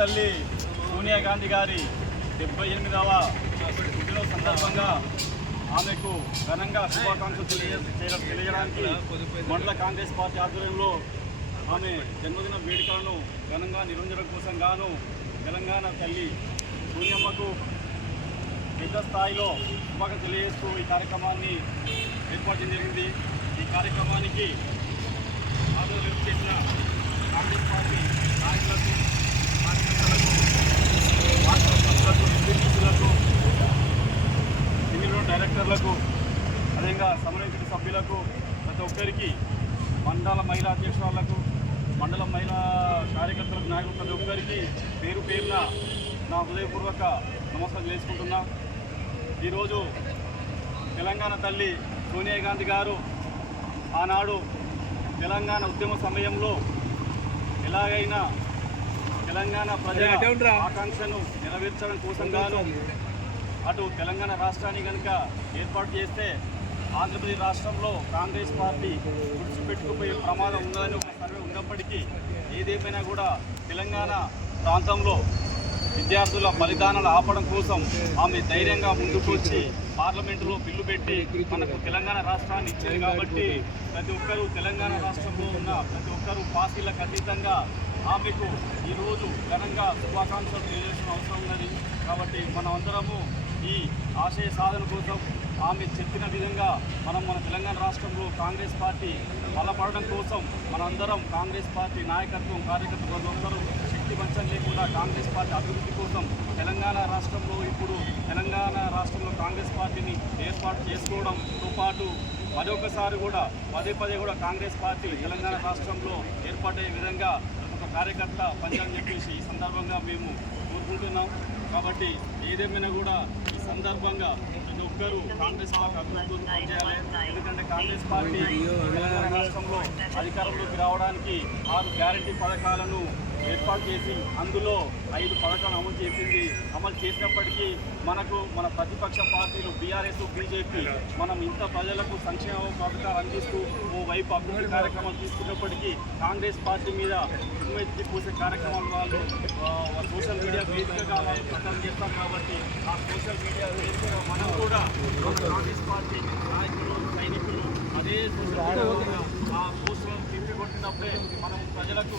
తల్లి సోనియా గాంధీ గారి డెబ్బై ఎనిమిదవ పుట్టినరోజు సందర్భంగా ఆమెకు ఘనంగా శుభాకాంక్షలు తెలియ తెలియజేయడానికి మండల కాంగ్రెస్ పార్టీ ఆధ్వర్యంలో ఆమె జన్మదిన వేడుకలను ఘనంగా నిర్వహించడం కోసం గాను తెలంగాణ తల్లి సూర్యమ్మకు పెద్ద స్థాయిలో శుభాకాంక్షలు తెలియజేస్తూ ఈ కార్యక్రమాన్ని ఏర్పాటు జరిగింది. ఈ కార్యక్రమానికి ఆధ్వర్యం చేసిన కాంగ్రెస్ పార్టీ నాయకులకు సభ్యులకు సింగిల్ డైరెక్టర్లకు అదేవిధంగా సమన్వయ సభ్యులకు ప్రతి ఒక్కరికి మండల మహిళా అధ్యక్షురాలకు మండల మహిళా కార్యకర్తలకు నాయకులు ప్రతి ఒక్కరికి పేరు పేరున నా హృదయపూర్వక నమస్కారం చేసుకుంటున్నా. ఈరోజు తెలంగాణ తల్లి సోనియా గాంధీ గారు ఆనాడు తెలంగాణ ఉద్యమ సమయంలో ఎలాగైనా తెలంగాణ ప్రజల ఆకాంక్షను నెరవేర్చడం కోసం గాను అటు తెలంగాణ రాష్ట్రాన్ని కనుక ఏర్పాటు చేస్తే ఆంధ్రప్రదేశ్ రాష్ట్రంలో కాంగ్రెస్ పార్టీ విడిచిపెట్టుకుపోయే ప్రమాదం ఉందని ఒక సర్వే ఉన్నప్పటికీ ఏదేమైనా కూడా తెలంగాణ ప్రాంతంలో విద్యార్థుల బలిదానాలు ఆపడం కోసం ఆమె ధైర్యంగా ముందుకు వచ్చి పార్లమెంటులో బిల్లు పెట్టి మనకు తెలంగాణ రాష్ట్రాన్ని ఇచ్చింది కాబట్టి ప్రతి ఒక్కరూ తెలంగాణ రాష్ట్రంలో ఉన్న ప్రతి ఒక్కరూ పార్టీలకు అతీతంగా ఆమెకు ఈరోజు ఘనంగా శుభాకాంక్షలు తెలియజేసిన అవసరం ఉన్నది. కాబట్టి మనమందరము ఈ ఆశయ సాధన కోసం ఆమె చెప్పిన విధంగా మనం మన తెలంగాణ రాష్ట్రంలో కాంగ్రెస్ పార్టీ బలపడడం కోసం మనందరం కాంగ్రెస్ పార్టీ నాయకత్వం కార్యకర్తలందరూ శక్తి మంచం లేకుండా కాంగ్రెస్ పార్టీ అభివృద్ధి కోసం తెలంగాణ రాష్ట్రంలో ఇప్పుడు తెలంగాణ రాష్ట్రంలో కాంగ్రెస్ పార్టీని ఏర్పాటు చేసుకోవడంతో పాటు మరొకసారి కూడా పదే పదే కూడా కాంగ్రెస్ పార్టీ తెలంగాణ రాష్ట్రంలో ఏర్పాటయ్యే విధంగా కార్యకర్త పనిచేయాలని చెప్పేసి ఈ సందర్భంగా మేము కోరుకుంటున్నాం. కాబట్టి ఏదేమైనా కూడా ఈ సందర్భంగా ప్రతి ఒక్కరూ కాంగ్రెస్ పార్టీ అభివృద్ధి పనిచేయాలి. ఎందుకంటే కాంగ్రెస్ పార్టీ తెలంగాణ రాష్ట్రంలో అధికారంలోకి రావడానికి ఆరు గ్యారంటీ పథకాలను ఏర్పాటు చేసి అందులో ఐదు పథకాలు అమలు చేసింది. అమలు చేసినప్పటికీ మనకు మన ప్రతిపక్ష పార్టీలు బీఆర్ఎస్ బీజేపీ మనం ఇంత ప్రజలకు సంక్షేమ పథకాలు అందిస్తూ ఓ వైపు అభివృద్ధి కార్యక్రమాలు తీసుకున్నప్పటికీ కాంగ్రెస్ పార్టీ మీద ఉమ్మెత్తి పూసే కార్యక్రమాలు వాళ్ళు సోషల్ మీడియా వేదికగా వాళ్ళు ప్రచారం చేస్తాం కాబట్టి ఆ సోషల్ మీడియా వేదికగా మనం కూడా కాంగ్రెస్ పార్టీ నాయకులు సైనికులు అదే సోషల్ మీడియా ఆ పోస్టులను తిరిగి ప్రజలకు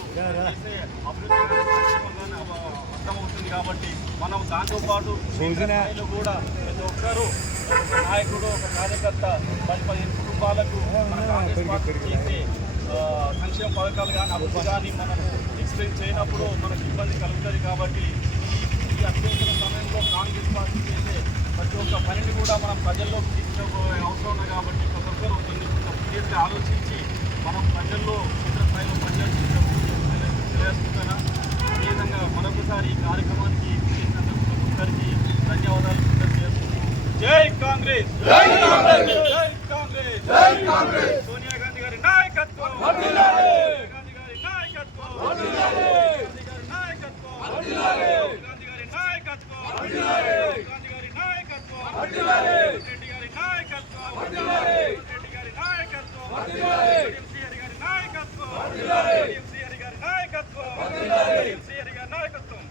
అర్థమవుతుంది కాబట్టి మనం దాంతో పాటు స్థాయిలో కూడా ప్రతి ఒక్కరూ ఒక నాయకుడు ఒక కార్యకర్త పది పదిహేను కుటుంబాలకు చేసే సంక్షేమ పథకాలు కానీ అభివృద్ధి కానీ మనం ఎక్స్ప్లెయిన్ చేయనప్పుడు మనకు ఇబ్బంది కలుగుతుంది కాబట్టి ఈ- అత్యవసర సమయంలో కాంగ్రెస్ పార్టీ చేసే ప్రతి ఒక్క పనిని కూడా మనం ప్రజల్లోకి తీసుకుపోయే అవసరం ఉంది కాబట్టి ప్రతి ఒక్కరు దీన్ని సీరియస్గా ఆలోచించి మనం ప్రజల్లో క్షేత్రస్థాయిలో పనిచేస్తున్న తెలియజేస్తున్నా అదేవిధంగా మరొకసారి ఈ కార్యక్రమానికి చేసినందుకు ప్రతి ఒక్కరికి ధన్యవాదాలు తెలియజేస్తున్నాను జై కాంగ్రెస్ జై కాంగ్రెస్ జై కాంగ్రెస్ జై కాంగ్రెస్ సోనియా గాంధీ గారి నాయకత్వం గాంధీ గారి నాయకత్వం గాంధీ గారి నాయకత్వం గాంధీ గారి నాయకత్వం గాంధీ గారి నాయకత్వం రెడ్డి గారి నాయకత్వం రెడ్డి గారి నాయకత్వం టీఎంసీ హరి గారి నాయకత్వం టీఎంసీ హరి గారి నాయకత్వం టీఎంసీ హరి గారి నాయకత్వం